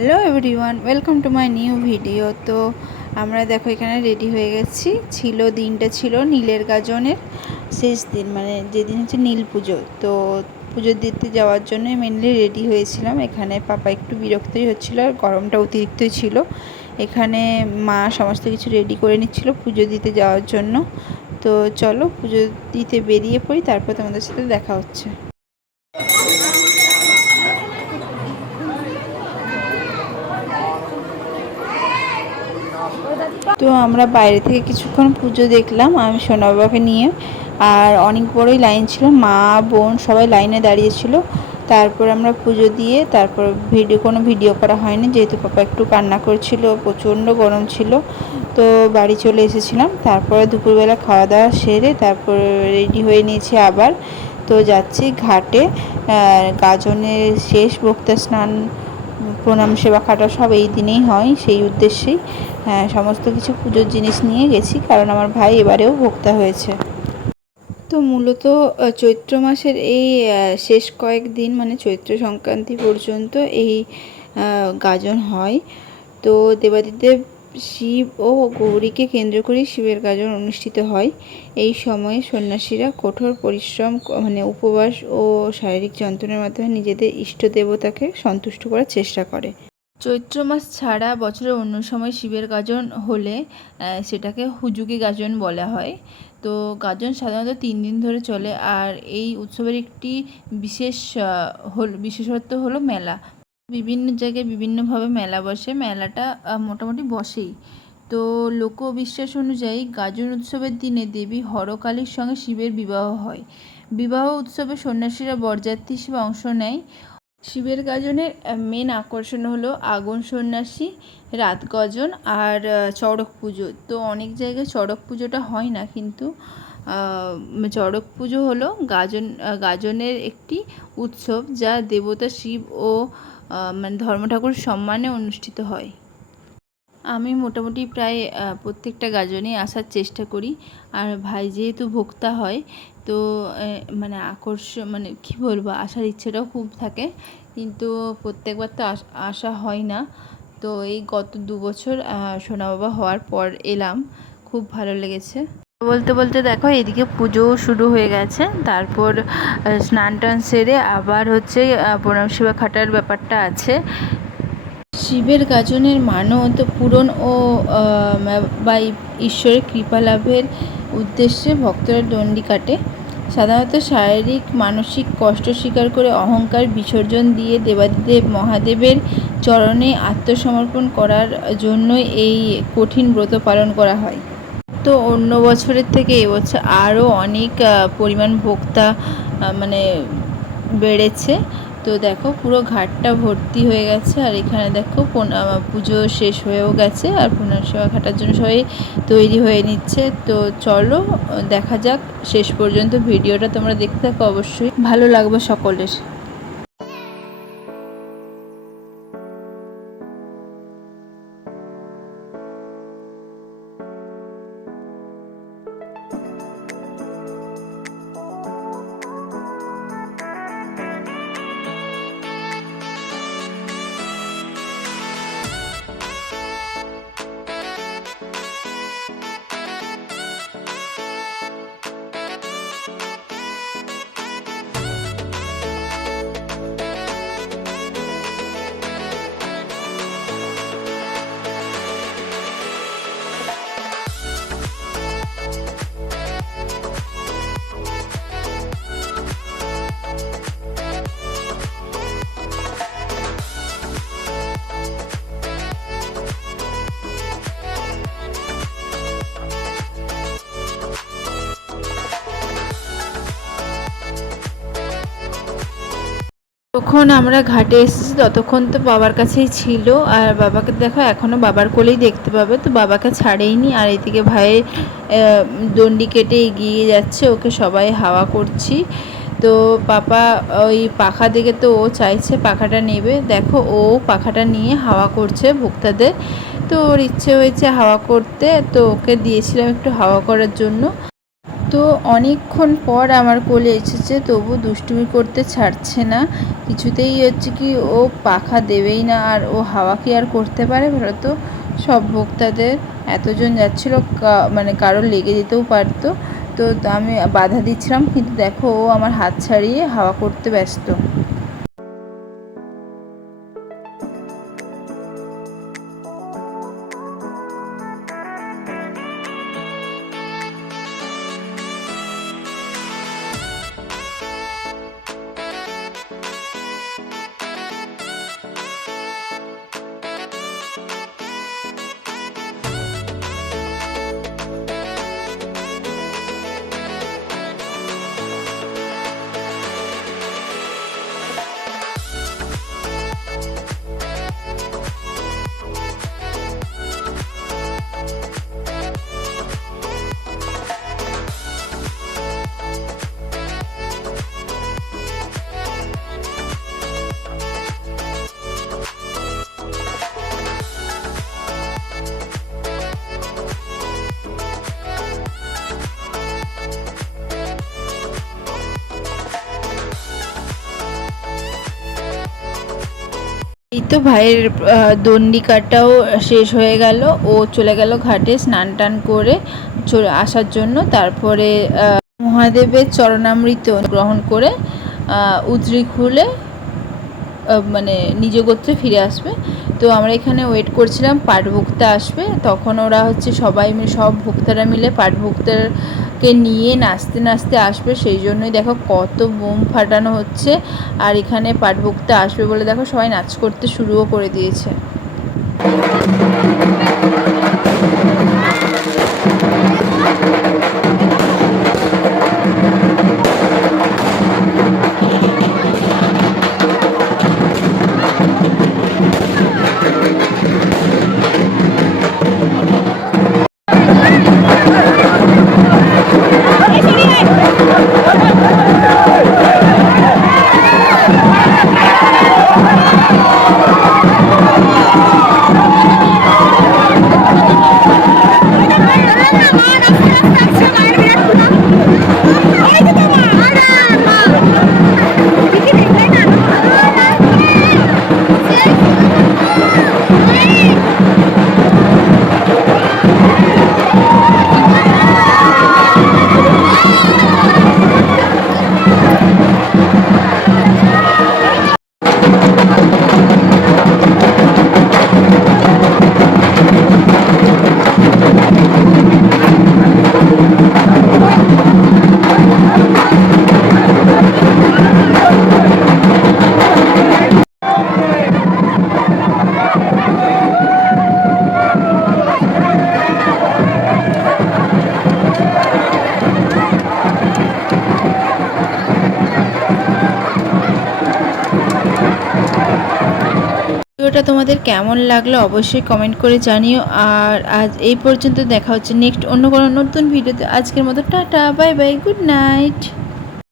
Hello everyone, welcome to my new video. তো আমরা দেখো এখানে রেডি হয়ে গেছি। দিনটা ছিল নীলের গাজনের শেষ দিন, মানে যেদিন হচ্ছে নীল পুজো। তো পুজো দিতে যাওয়ার জন্য মেনলি রেডি হয়েছিলাম। এখানে পাপা একটু বিরক্তই হচ্ছিল, আর গরমটা অতিরিক্তই ছিল। এখানে মা সমস্ত কিছু রেডি করে নিচ্ছিল পুজো দিতে যাওয়ার জন্য। তো চলো পুজো দিতে বেরিয়ে পড়ি, তারপর তোমাদের সাথে দেখা হচ্ছে। তো আমরা বাইরে থেকে কিছুক্ষণ পুজো দেখলাম, আমি সোনা বাবাকে নিয়ে। আর অনেক বড়ই লাইন ছিল, মা বোন সবাই লাইনে দাঁড়িয়েছিল। তারপর আমরা পুজো দিয়ে তারপর কোনো ভিডিও করা হয়নি, যেহেতু পাপা একটু কান্না করছিল, প্রচণ্ড গরম ছিল। তো বাড়ি চলে এসেছিলাম। তারপরে দুপুরবেলা খাওয়া দাওয়া সেরে তারপর রেডি হয়ে নিয়েছি আবার। তো যাচ্ছি ঘাটে। গাজনের শেষ ভক্তা স্নান, প্রণাম সেবা খাটা সব এই দিনেই হয়, সেই উদ্দেশ্যেই সমস্ত কিছু পুজোর জিনিস নিয়ে গেছি, কারণ আমার ভাই এবারেও ভক্তা হয়েছে। তো মূলত চৈত্র মাসের এই শেষ কয়েকদিন, মানে চৈত্র সংক্রান্তি পর্যন্ত এই গাজন হয়। তো দেবাদিদেব শিব ও গৌরীকে কেন্দ্র করে শিবের গাজন অনুষ্ঠিত হয়। এই সময়ে সন্ন্যাসীরা কঠোর পরিশ্রম, মানে উপবাস ও শারীরিক যন্ত্রণার মাধ্যমে নিজেদের ইষ্ট দেবতাকে সন্তুষ্ট করার চেষ্টা করে। চৈত্র মাস ছাড়া বছরের অন্য সময় শিবের গাজন হলে সেটাকে হুজুগে গাজন বলা হয়। তো গাজন সাধারণত 3 দিন ধরে চলে। আর এই উৎসবের একটি বিশেষত্ব হলো মেলা। বিভিন্ন জায়গায় বিভিন্নভাবে মেলা বসে, মেলাটা মোটামুটি বসেই। তো লোকবিশ্বাস অনুযায়ী গাজন উৎসবের দিনে দেবী হরকালীর সঙ্গে শিবের বিবাহ হয়। বিবাহ উৎসবে সন্ন্যাসীরা বরযাত্রী হিসেবে অংশ নেয়। শিবের গাজনের মেন আকর্ষণ হলো আগুন সন্ন্যাসী, রাত গজন আর চড়ক পুজো। তো অনেক জায়গায় চড়ক পুজোটা হয় না, কিন্তু চড়ক পুজো হলো গাজনের একটি উৎসব, যা দেবতা শিব ও মানে ধর্ম ঠাকুর সম্মানে অনুষ্ঠিত হয়। আমি মোটামুটি প্রায় প্রত্যেকটা গাজনেই আসার চেষ্টা করি। আর ভাই যেহেতু ভোক্তা হয়, তো মানে মানে কী বলবো, আসার ইচ্ছেটাও খুব থাকে, কিন্তু প্রত্যেকবার তো আসা হয় না। তো এই গত 2 বছর সোনা বাবা হওয়ার পর এলাম, খুব ভালো লেগেছে। বলতে বলতে দেখো এদিকে পুজোও শুরু হয়ে গেছে। তারপর স্নান টান সেরে আবার হচ্ছে প্রণাম সেবা খাটার ব্যাপারটা আছে। শিবের গাজনের মানত পূরণ ও বা ঈশ্বরের কৃপা লাভের উদ্দেশ্যে ভক্তরা দণ্ডি কাটে। সাধারণত শারীরিক মানসিক কষ্ট স্বীকার করে অহংকার বিসর্জন দিয়ে দেবাদিদেব মহাদেবের চরণে আত্মসমর্পণ করার জন্যই এই কঠিন ব্রত পালন করা হয়। তো অন্য বছরের থেকে এবছর আরও অনেক পরিমাণ ভোক্তা মানে বেড়েছে। তো দেখো পুরো ঘাটটা ভর্তি হয়ে গেছে। আর এখানে দেখো পুজো শেষ হয়েও গেছে, আর প্রণাম সেবা ঘাটার জন্য সবাই তৈরি হয়ে নিচ্ছে। তো চলো দেখা যাক, শেষ পর্যন্ত ভিডিওটা তোমরা দেখতে থাকো, অবশ্যই ভালো লাগবে সকলের। যখন আমরা ঘাটে এসেছি ততক্ষণ তো বাবার কাছেই ছিল। আর বাবাকে দেখো এখনও বাবার কোলেই দেখতে পাবে, তো বাবাকে ছাড়েইনি। আর এদিকে ভাইয়ের দণ্ডি কেটে এগিয়ে যাচ্ছে, ওকে সবাই হাওয়া করছি। তো পাপা ওই পাখা দেখে তো ও চাইছে পাখাটা নেবে, দেখো ও পাখাটা নিয়ে হাওয়া করছে ভক্তাদের। তো ওর ইচ্ছে হয়েছে হাওয়া করতে, তো ওকে দিয়েছিলাম একটু হাওয়া করার জন্য। তো অনেকক্ষণ পর আমার কোলে এসেছে, তবু দুষ্টুমি করতে ছাড়ছে না কিছুতেই। হচ্ছে কি ও পাখা দেবেই না, আর ও হাওয়া কি আর করতে পারে বলো তো। সব ভোক্তাদের এতজন যাচ্ছিল, মানে কারোর লেগে যেতেও পারতো। তো আমি বাধা দিচ্ছিলাম, কিন্তু দেখো ও আমার হাত ছাড়িয়ে হাওয়া করতে ব্যস্ত। এই তো ভাইয়ের দণ্ডিকাটাও শেষ হয়ে গেল। ও চলে গেল ঘাটে স্নান টান করে চলে আসার জন্য। তারপরে মহাদেবের চরণামৃত গ্রহণ করে উদ্রি খুলে মানে নিজ গোত্রে ফিরে আসবে। তো আমরা এখানে ওয়েট করছিলাম পাঠভোক্তা আসবে, তখন ওরা হচ্ছে সবাই মিলে, সব ভোক্তারা মিলে পাঠভোক্তাকে নিয়ে নাচতে নাচতে আসবে। সেই জন্যই দেখো কত বোম ফাটানো হচ্ছে। আর এখানে পাঠভোক্তা আসবে বলে দেখো সবাই নাচ করতে শুরুও করে দিয়েছে। ভিডিওটা তোমাদের কেমন লাগলো অবশ্যই কমেন্ট করে জানিও। আর আজ এই পর্যন্ত, দেখা হচ্ছে নেক্সট অন্য কোনো নতুন ভিডিওতে। আজকের মতো tata, bye bye, good night.